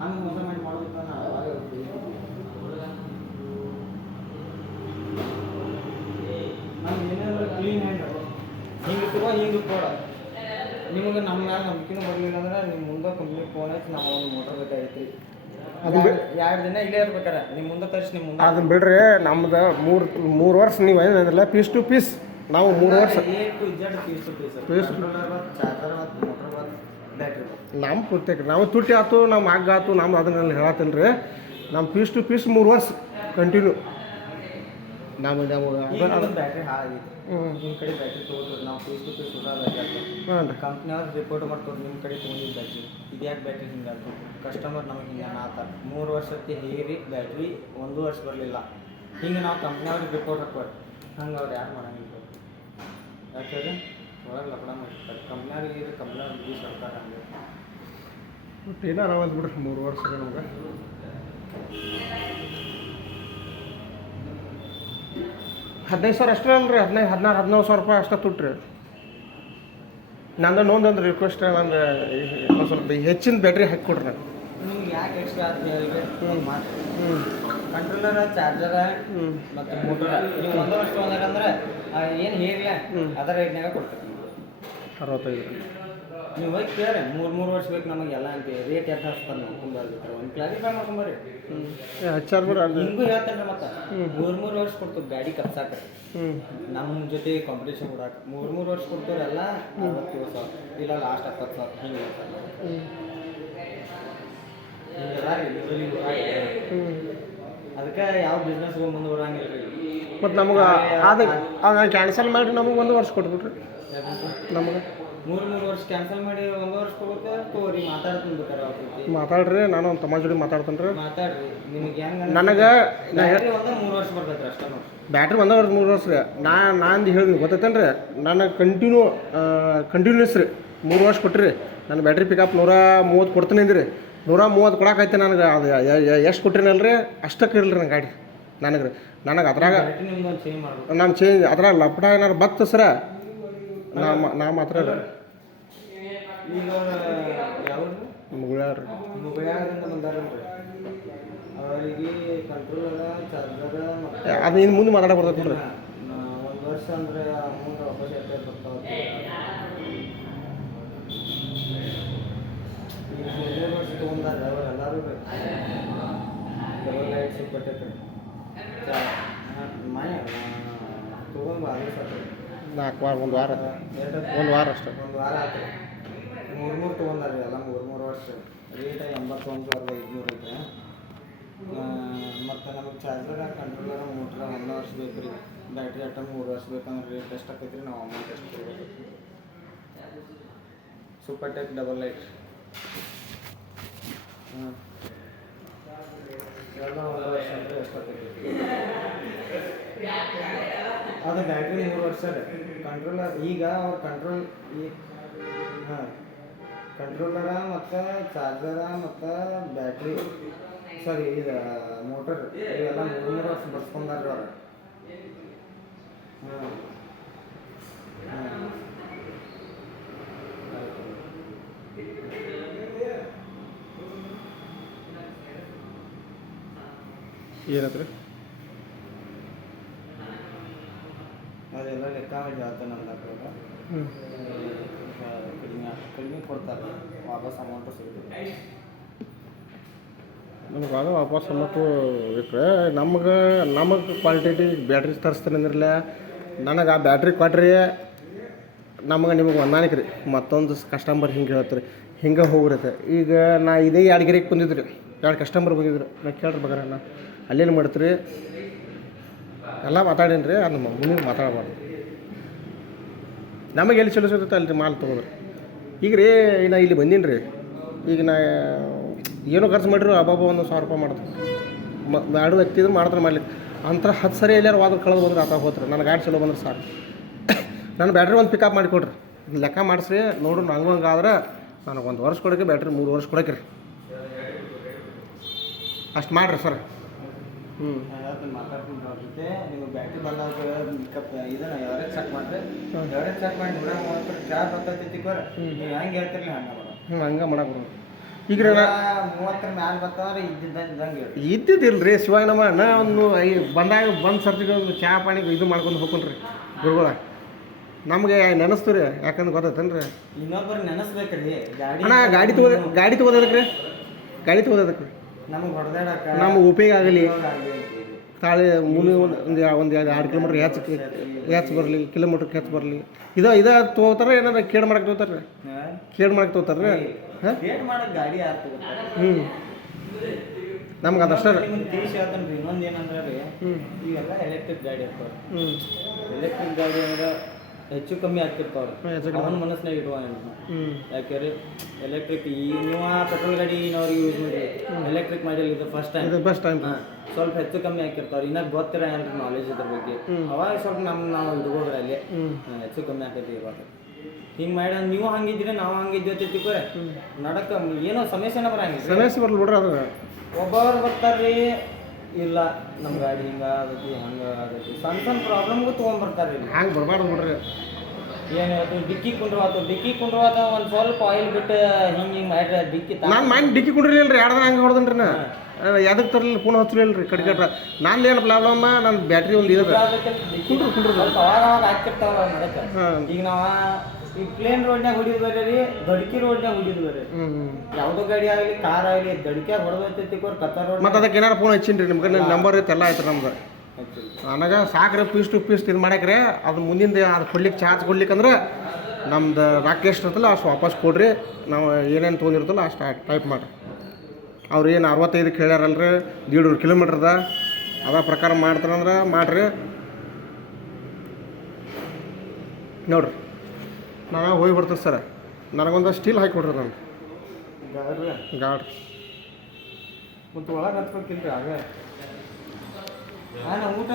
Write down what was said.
ಹಂಗೆ ಮೋಸ ಮಾಡಿ ಮಾಡೋದಕ್ಕೆ ನಾನು ಅವಾಗ ನಮ್ಗೆ ಏನಾದ್ರು ಕ್ಲೀನ್ ಹ್ಯಾಂಡ್ ಹಿಂಗೆ ಇರುವ ಹಿಂಗೆ ಕೊಡ ನಿಮಗೆ ನಮ್ಮ ಮ್ಯಾಲೆ ನಂಬಿಕೆನೂ ಬರಲಿಲ್ಲ ಅಂದ್ರೆ ನಿಮ್ಮ ಮುಂದೆ ಕಂಪ್ನಿಗೆ ಫೋನ್ ಹಚ್ಚಿ ನಾವು ಒಂದು ಮೋಟರ್ ಬೇಕಾಗಿತ್ತು ಅದು 2 ದಿನ ಇಲ್ಲೇ ಇರ್ಬೇಕಾರೆ ನಿಮ್ಮ ಮುಂದೆ ತರಿಸಿ ನಿಮ್ಮ ಮುಂದೆ ಅದನ್ನ ಬಿಡ್ರಿ ನಮ್ದು ಮೂರು ವರ್ಷ ನೀವು ಏನಂದ್ರಲ್ಲ ಪೀಸ್ ಟು ಪೀಸ್ ನಾವು 3 ವರ್ಷ ಪೀಸ್ ಚಾರ್ಜರ್ ಮತ್ತು ಮೋಟರ್ ಮತ್ತು ಬ್ಯಾಟ್ರಿ ನಮ್ಮ ಪೂರ್ತಿಯಾಗಿ ನಾವು ತುಟ್ಟಿ ಆಯ್ತು ನಮ್ಮ ಹಗ್ಗ ಆಯ್ತು ನಮ್ಮ ಅದನ್ನೆಲ್ಲ ಹೇಳತ್ತೀನಿ ರೀ ನಮ್ಮ ಪೀಸ್ ಟು ಪೀಸ್ 3 ವರ್ಷ ಕಂಟಿನ್ಯೂ ನಮಗೆ ಬ್ಯಾಟ್ರಿ ಹಾಳಾಗಿತ್ತು ನಿಮ್ಮ ಕಡೆ ಬ್ಯಾಟ್ರಿ ತೊಗೊಳ್ತಾರೆ ನಾವು ಪೀಸ್ ಟು ಪೀಸ್ ಹಾಂ ರೀ ಕಂಪ್ನಿಯವ್ರು ರಿಪೋರ್ಟ್ ಮಾಡ್ತಾರೆ ನಿಮ್ಮ ಕಡೆ ತೊಗೊಂಡಿದ್ದು ಬ್ಯಾಟ್ರಿ ಇದ್ಯಾಕೆ ಬ್ಯಾಟ್ರಿ ಹಿಂಗಾಯ್ತು ಕಸ್ಟಮರ್ ನಮಗೆ ಹಿಂಗೆ ಆತಾರೆ 3 ವರ್ಷಕ್ಕೆ ಹೇರಿ ಬ್ಯಾಟ್ರಿ 1 ವರ್ಷ ಬರಲಿಲ್ಲ ಹಿಂಗೆ ನಾವು ಕಂಪ್ನಿಯವ್ರಿಗೆ ರಿಪೋರ್ಟ್ ಹಾಕ್ಬಾರ್ದು ಹಂಗೆ ಅವ್ರು ಯಾರು ಮಾಡಂಗಿಲ್ಲ ಯಾಕಂದ್ರೆ ಒಳಗೆ ಲಪಡ ಮಾಡಿರ್ತಾರೆ ಕಂಪ್ನಿಯವ್ರಿಗೆ ಕಂಪ್ನಿಯವ್ರಿಗೆ ಸರ್ಕಾರ ಹಂಗೆ ಬಟ್ ಏನೋ ಆರಾಮ ಬಿಡ್ರಿ 3 ವರ್ಷ ನಮ್ಗೆ 15,000 ಅಷ್ಟೇ ಅಲ್ರಿ 16,000 ಸಾವಿರ ರೂಪಾಯಿ ಅಷ್ಟೇ ತುಟ್ರಿ ನಂದು ಒಂದು ರಿಕ್ವೆಸ್ಟ್ ನಂದು ಸ್ವಲ್ಪ ಹೆಚ್ಚಿನ ಬ್ಯಾಟ್ರಿ ಹಾಕಿ ಕೊಡ್ರಿ ನಾನು ನಿಮ್ಗೆ ಯಾಕೆ ಎಕ್ಸ್ಟ್ರಾ ಆಯ್ತು ಅವರಿಗೆ ಕಂಟ್ರೋಲರ ಚಾರ್ಜರ ಮತ್ತು ಮೋಟರ ನೀವು 1 ವರ್ಷ ತೊಗೊಂಡ್ರೆ ಏನು ಹೇರಿಲ್ಲ ಅದರ ರೇಟ್ನಾಗ ಕೊಡ್ತೀವಿ 65 ನೀವು ಹೋಗಿ ಕೇಳ್ರಿ 3 ವರ್ಷ ಬೇಕು ನಮಗೆಲ್ಲ ಅಂತ ರೇಟ್ ಎಷ್ಟು ಹಚ್ತಾರೆ ನೋಡ್ಕೊಂಡ್ಬರ್ಬೇಕಾರೆ ಒಂದು ಕ್ಲಾರಿಫೈ ಮಾಡ್ಕೊಂಬರ್ರಿ ಹಚ್ಚಾರ ಹಿಂಗೂ ಹೇಳ್ತೇನೆ ಮತ್ತೆ 3 ವರ್ಷ ಕೊಡ್ತೀವಿ ಗಾಡಿ ಕಪ್ಸಾಕ ನಮ್ಮ ಜೊತೆ ಕಾಂಪಿಟೇಷನ್ ಕೊಡಾಕ 3 ವರ್ಷ ಕೊಡ್ತೀವಲ್ಲ 60,000 ಇಲ್ಲ ಲಾಸ್ಟ್ 70,000 ಹಿಂಗೆ ಹೇಳ್ತಾರೆ ಅದಕ್ಕೆ ಯಾವ ಬಿಸ್ನೆಸ್ಗೂ ಮುಂದೆ ಬರಂಗಿಲ್ಲ ರೀ ಮತ್ತು ನಮಗೆ ಅದು ಕ್ಯಾನ್ಸಲ್ ಮಾಡಿ ನಮಗೆ 1 ವರ್ಷ ಕೊಟ್ಬಿಟ್ರಿ ನಮಗೆ 3 ವರ್ಷ ಕ್ಯಾನ್ಸಲ್ ಮಾಡಿ 1 ವರ್ಷ ಕೊಡ್ಬೇಕು ತಗೋರಿ ಮಾತಾಡ್ತೀನಿ ಬೇಕಾರೆ ಮಾತಾಡ್ರಿ ನಾನು ಒಂದು ತಮ್ಮ ಜೋಡಿ ಮಾತಾಡ್ತೀನಿ ರೀ ಮಾತಾಡ್ರಿ ನಿಮಗೆ ಹೆಂಗೆ ನನಗೆ ಬ್ಯಾಟ್ರಿ 3 ವರ್ಷ ಬರ್ತೈತೆ ಅಷ್ಟೇ ನೋಡಿ ಬ್ಯಾಟ್ರಿ 1 ವರ್ಷ 3 ವರ್ಷ ರೀ ನಾನು ಹೇಳಿದ್ನಿ ಗೊತ್ತೈತೇನು ರೀ ನಾನು ಕಂಟಿನ್ಯೂಸ್ ರೀ 3 ವರ್ಷ ಕೊಟ್ಟಿರಿ ನನ್ನ ಬ್ಯಾಟ್ರಿ ಪಿಕಪ್ 130 ಕೊಡ್ತೀನಿ ಅಂದಿರಿ 130 ಕೊಡೋಕೈತೆ ನನಗೆ ಅದು ಎಷ್ಟು ಕೊಟ್ಟಿರಲ್ರಿ ಅಷ್ಟಕ್ಕೆ ಇರಲಿ ನನ್ನ ಗಾಡಿ ನನಗೆ ಅದ್ರಾಗ ನಮ್ಮ ಚೇಂಜ್ ಅದ್ರಾಗ ಲಪಟ ಏನಾರು ಬತ್ತು ಸರ ನಾ ಮಾತ್ರ ಈಗ ಯಾವ್ದು ಮುಗುಳ್ಯಾರ ಮುಗುಳ್ಯಾಗದಿಂದ ಬಂದಾರಲ್ರಿ ಅವರಿಗೆ ಕಂಟ್ರೋಲರ ಚಾರ್ಜರ ಅದು ಇನ್ನು ಮುಂದೆ ಮಾತಾಡಕ್ಕೆ ಬರ್ತೈತೆ ನೋಡ್ರಿ 1 ವರ್ಷ ಅಂದರೆ ಅಮೌಂಟ್ ವಾಪಸ್ ಎಷ್ಟೇ ಬರ್ತಾವೆ ಈಗ 3 ವರ್ಷ ತೊಗೊಂಡಾರ ಅವರೆಲ್ಲರೂ ಡಬಲ್ ಲೈಟ್ ಸಿಕ್ಬಿಟ್ಟೈತೆ ಮನೆ ತೊಗೊಂಡು ಅದೇ ಸಾಕು 4 ವಾರ 1 ವಾರ 1 ವಾರ ಅಷ್ಟೇ 1 ವಾರ ಆಯ್ತು 3 ತೊಗೊಂಡಾರ ಎಲ್ಲ 3 ವರ್ಷ ರೇಟ್ 81,500 ಐತೆ ಮತ್ತು ನಮಗೆ ಚಾರ್ಜರ ಕಂಟ್ರೋಲರ ಮೋಟ್ರ 1 ವರ್ಷ ಬೇಕು ರೀ ಬ್ಯಾಟ್ರಿ ಐಟಮ್ 3 ವರ್ಷ ಬೇಕಂದ್ರೆ ರೇಟ್ ಎಷ್ಟು ಆಕೈತೆ ರೀ ನಾವು ಅಮೌಂಟ್ ಎಷ್ಟು ಕೊಡಬೇಕು ಸೂಪರ್ ಟೆಕ್ ಡಬಲ್ ಲೈಟ್ ಎಲ್ಲ 1 ವರ್ಷ ಅಂದರೆ ಎಷ್ಟು ಆಕೈತಿ ಅದು ಬ್ಯಾಟ್ರಿ 3 ವರ್ಷ ರೀ ಕಂಟ್ರೋಲರ್ ಈಗ ಅವ್ರ ಕಂಟ್ರೋಲರ ಮತ್ತು ಚಾರ್ಜರ ಮತ್ತು ಬ್ಯಾಟ್ರಿ ಸಾರಿ ಇದು ಮೋಟರ್ ಇವೆಲ್ಲ 3 ವರ್ಷ ಬರ್ಸ್ಕೊಂಡಾರ ಅವ್ರು ಏನತ್ರಿ ಅದೆಲ್ಲ ಲೆಕ್ಕ ಮಾಡಿ ಹೇಳ್ತಾನೆ ನಮ್ದು ಕಡಿಮೆ ಕೊಡ್ತಾರೆ ವಾಪಸ್ ಅಮೌಂಟು ಸಿಗುತ್ತೆ ನಮ್ಗೆ ಅದು ವಾಪಸ್ ಅಮೌಂಟು ಬೇಕ್ರೆ ನಮಗೆ ಕ್ವಾಲಿಟಿ ಬ್ಯಾಟ್ರಿ ತರಿಸ್ತೀನಿ ಅಂದ್ರಲ್ಲ ನನಗೆ ಆ ಬ್ಯಾಟ್ರಿ ಕೊಟ್ರಿ ನಿಮಗೆ ಹೊಂದಾಣಿಕೆ ರೀ ಮತ್ತೊಂದು ಕಸ್ಟಮರ್ ಹಿಂಗೆ ಹೇಳ್ತಾರೆ ಹಿಂಗೆ ಹೋಗ್ರತ್ತೆ ಈಗ ನಾ ಇದೇ ಯಾದಗಿರಿಗೆ ಬಂದಿದ್ರಿ 2 ಕಸ್ಟಮರ್ ಬಂದಿದ್ರು ನಾ ಕೇಳ್ರಿ ಬೇಕಾರೆ ನಾ ಅಲ್ಲೇನು ಮಾಡ್ತೀರಿ ಎಲ್ಲ ಮಾತಾಡೀನಿ ರೀ ಅದು ಮುಂದೆ ಮಾತಾಡಬಾರ್ದು ನಮಗೆ ಎಲ್ಲಿ ಚಲೋ ಸಿಗುತ್ತೆ ಅಲ್ಲಿ ಮಾಲ್ ತೊಗೊಂಡ್ರಿ ಈಗ ರೀ ನಾ ಇಲ್ಲಿ ಬಂದೀನಿ ರೀ ಈಗ ನಾ ಏನೋ ಖರ್ಚು ಮಾಡಿರಿ ಅಬ್ಬಬ್ಬ 1,000 ರೂಪಾಯಿ ಮಾಡ್ತೀನಿ ಎರಡು ವ್ಯಕ್ತಿ ಇದು ಮಾಡ್ತಾರೆ ಮಾಡ್ಲಿಕ್ಕೆ ಅಂತರ 10 ಸರಿ ಎಲ್ಲಾರು ವಾದ ಕಳೆದು ಬಂದ್ರೆ ಆತ ಹೋತ್ರಿ ನನ್ನ ಗಾಡಿ ಚಲೋ ಬಂದ್ರೆ ಸಾಕು ನನ್ನ ಬ್ಯಾಟ್ರಿ ಒಂದು ಪಿಕಪ್ ಮಾಡಿಕೊಡ್ರಿ ಲೆಕ್ಕ ಮಾಡಿಸ್ರಿ ನೋಡ್ರಿ ಹಂಗೆ ಆದ್ರೆ ನನಗೆ 1 ವರ್ಷ ಕೊಡೋಕೆ ಬ್ಯಾಟ್ರಿ 3 ವರ್ಷ ಕೊಡೋಕೆ ರೀ ಅಷ್ಟು ಮಾಡಿರಿ ಸರ್ ಮಾತಾಡ್ತೀನಿ ಅವ್ರ ಜೊತೆ ನೀವು ಬ್ಯಾಟ್ರಿ ಬಂದಾಗ ಇದನ್ನ ಯಾವ್ಯಾವ ಚೆಕ್ ಮಾಡಿರಿ ಯಾವ್ಯಾವ ಚೆಕ್ ಮಾಡಿ 130 ಕ್ಯಾಬ್ ಬರ್ತೈತಿ ನೀವು ಹೆಂಗೆ ಹೇಳ್ತಿರಲಿ ಹಂಗೆ ಹಂಗೆ ಮಾಡಕ್ಕೆ ಈಗ 30 ಮ್ಯಾಲೆ ಬರ್ತಾವ್ರೆ ಇದ್ದಂಗೆ ಹೇಳಿ. ಇದ್ದಿದ್ದಿಲ್ರಿ ಶಿವಾಯ ನಮ್ಮ ನಾ ಒಂದು ಬಂದಾಗ ಬಂದು ಸರ್ತಿಗೆ ಒಂದು ಚಹಾ ಪಾಣಿಗೆ ಇದು ಮಾಡ್ಕೊಂಡು ಹೋಗ್ಕೊಂಡ್ರಿ ಗುರುಗಳ ನಮಗೆ ನೆನೆಸ್ತು ರೀ ಯಾಕಂದ್ರೆ ಗೊತ್ತೈತೇನು ರೀ ಇನ್ನೊಬ್ಬರು ನೆನೆಸ್ಬೇಕ್ರಿ ಅಣ್ಣ ಗಾಡಿ ತೊಗೋದಕ್ಕೆ ರೀ ಗಾಡಿ ತೊಗೋದಕ್ಕೆ ನಮಗೆ ಹೊಡೆದಾಡಕ ನಮ್ಗೆ ಉಪಯೋಗ ಆಗಲಿ ತಾಳೆ ಮುನಿ ಒಂದು 2 ಕಿಲೋಮೀಟ್ರ್ ಹೆಚ್ಚು ಬರಲಿ ಕಿಲೋಮೀಟ್ರ್ ಹೆಚ್ಚು ಬರಲಿ ಇದು ತೊಗೋತಾರೆ ಏನಾರ ಕೇಡ್ ಮಾಡಕ್ಕೆ ತೊಗೋತಾರೆ ರೀ ಕೇಡ್ ಮಾಡಕ್ಕೆ ತೊಗೋತಾರೆ ರೀ ಹಾಂ ಗಾಡಿ ಯಾರು ತಗೋತಾರೆ? ನಮ್ಗೆ ಅದಷ್ಟೇ ರೀ ತಿಳಿಸಿ ಹೇಳ್ತಾನೆ ರೀ. ಇನ್ನೊಂದು ಏನಂದ್ರೆ ರೀ ಇವೆಲ್ಲ ಎಲೆಕ್ಟ್ರಿಕ್ ಗಾಡಿ ಇರ್ತಾವೆ. ಎಲೆಕ್ಟ್ರಿಕ್ ಗಾಡಿ ಅಂದ್ರೆ ಹೆಚ್ಚು ಕಮ್ಮಿ ಆಗ್ತಿರ್ತಾವ್ರಿ. ಅವನ ಮನಸ್ಸಿನಾಗ ಇಡುವ ಯಾಕೆ ರೀ ಎಲೆಕ್ಟ್ರಿಕ್ ನೀವು ಪೆಟ್ರೋಲ್ ಗಾಡಿ ಅವ್ರಿಗೆ ಯೂಸ್ ಮಾಡಿ ಎಲೆಕ್ಟ್ರಿಕ್ ಮಾಡಿಲ್ಲ ಇದು ಫಸ್ಟ್ ಟೈಮ್ ಸ್ವಲ್ಪ ಹೆಚ್ಚು ಕಮ್ಮಿ ಹಾಕಿರ್ತಾವ್ರಿ. ಇನ್ನಾಗ ಗೊತ್ತಿರ ಏನ್ರಿ ನಾಲೆಜ್ ಇದ್ರ ಬಗ್ಗೆ ಅವಾಗ ಸ್ವಲ್ಪ ನಾವು ಹಿಡ್ಬೋದ್ರಿ ಅಲ್ಲಿ ಹೆಚ್ಚು ಕಮ್ಮಿ ಆಗ್ತೈತಿ ಇವಾಗ ಹಿಂಗೆ ಮಾಡಿ ನೀವು ಹಂಗಿದ್ರೆ ನಾವು ಹಂಗಿದ್ವಿ ತಿಕ್ಕೋರೆ ನಡಕ ಏನೋ ಸಮಸ್ಯೆನ ಬರಂಗಿಲ್ಲ. ಸಮಸ್ಯೆ ಬರ್ಲಿ ಬಿಡ್ರಿ ಅದು ಒಬ್ಬರು ಬರ್ತಾರ್ರಿ ಇಲ್ಲ ನಮ್ಮ ಗಾಡಿ ಹಿಂಗೆ ಆಗೈತಿ ಹಂಗೆ ಆಗೈತಿ ಸಣ್ಣ ಪ್ರಾಬ್ಲಮ್ಗೂ ತೊಗೊಂಡ್ಬರ್ತಾರೆ ರೀ. ಹಂಗೆ ಬರಬಾರ್ದು ಬಿಡ್ರಿ. ಏನಾಯ್ತು ಡಿಕ್ಕಿ ಕುಂಡ್ರವಾತ ಒಂದು ಸ್ವಲ್ಪ ಆಯಿಲ್ ಬಿಟ್ಟು ಹಿಂಗೆ ಮಾಡ್ರಿ ಡಿಕ್ಕಿ ನಾನು ಮೈಂಡ್ ಡಿಕ್ಕಿ ಕುಂಡ್ರಿಲ್ಲ ರೀ 2 ದಿನ ಹಂಗೆ ಹೊಡೆದನ್ರಿ ನಾ ಯಾವ್ದಕ್ಕೆ ತರಲಿಲ್ಲ ಫೋನ್ ಹಚ್ಚಲಿಲ್ಲ ರೀ ಕಟ್ಕಟ್ರ ನಂದು ಏನು ಪ್ರಾಬ್ಲಮ್ಮ ನನ್ನ ಬ್ಯಾಟ್ರಿ ಒಂದು ಇದೆ ಕುಂಡ್ರು ಅವಾಗ ಹಾಕಿರ್ತಾವ ನಡಕ್ಕೆ. ಈಗ ನಾವು ಈ ಪ್ಲೇನ್ ರೋಡ್ನಾಗ ಹೊಡಿಯೋದು ಬೇರೆ ರೀ ದಡ್ಕಿ ರೋಡ್ನಾಗ ಹೊಡಿಯೋದು ಬೇರೆ. ಯಾವುದೋ ಗಾಡಿ ಆಗಲಿ ಕಾರ್ ಆಗಲಿ ದಡ್ಕ್ಯಾಗ ಹೊಡೆದೈತಿ ಕತ್ತಾರ ರೋಡ್ ಮತ್ತು ಅದಕ್ಕೆ ಏನಾರು ಫೋನ್ ಹಚ್ಚಿನಿ ರೀ ನಿಮ್ಗೆ ನಂಬರ್ ಐತೆ ಎಲ್ಲ ಆಯ್ತು ನಮ್ದು ನನಗೆ ಸಾಕ್ರೆ ಪೀಸ್ ಟು ಪೀಸ್ ಇದು ಮಾಡಕ್ರೆ ಅದು ಮುಂದಿಂದ ಅದು ಕೊಡ್ಲಿಕ್ಕೆ ಚಾರ್ಜ್ ಕೊಡ್ಲಿಕ್ಕಂದ್ರೆ ನಮ್ದು ರೊಕ್ಕ ಎಷ್ಟು ಇರ್ತಲ್ಲ ಅಷ್ಟು ವಾಪಸ್ ಕೊಡ್ರಿ ನಾವು ಏನೇನು ತೊಗೊಂಡಿರ್ತಲ್ಲ ಅಷ್ಟು ಟೈಪ್ ಮಾಡಿರಿ. ಅವ್ರು ಏನು 65 ಹೇಳ್ಯಾರಲ್ರಿ 150 ಕಿಲೋಮೀಟ್ರದ ಅದ ಪ್ರಕಾರ ಮಾಡ್ತಾರಂದ್ರೆ ಮಾಡಿರಿ ನೋಡಿರಿ. ನಾನು ಹೋಗಿ ಬರ್ತೀನಿ ಸರ್ ನನಗೊಂದು ಸ್ಟೀಲ್ ಹಾಕಿ ಕೊಡ್ರಿ ನಾನು ಗಾಡಿ ಮತ್ತು ಒಳಗೆ ಹಚ್ಬೇಕಿಲ್ರಿ ಆಗ ಊಟ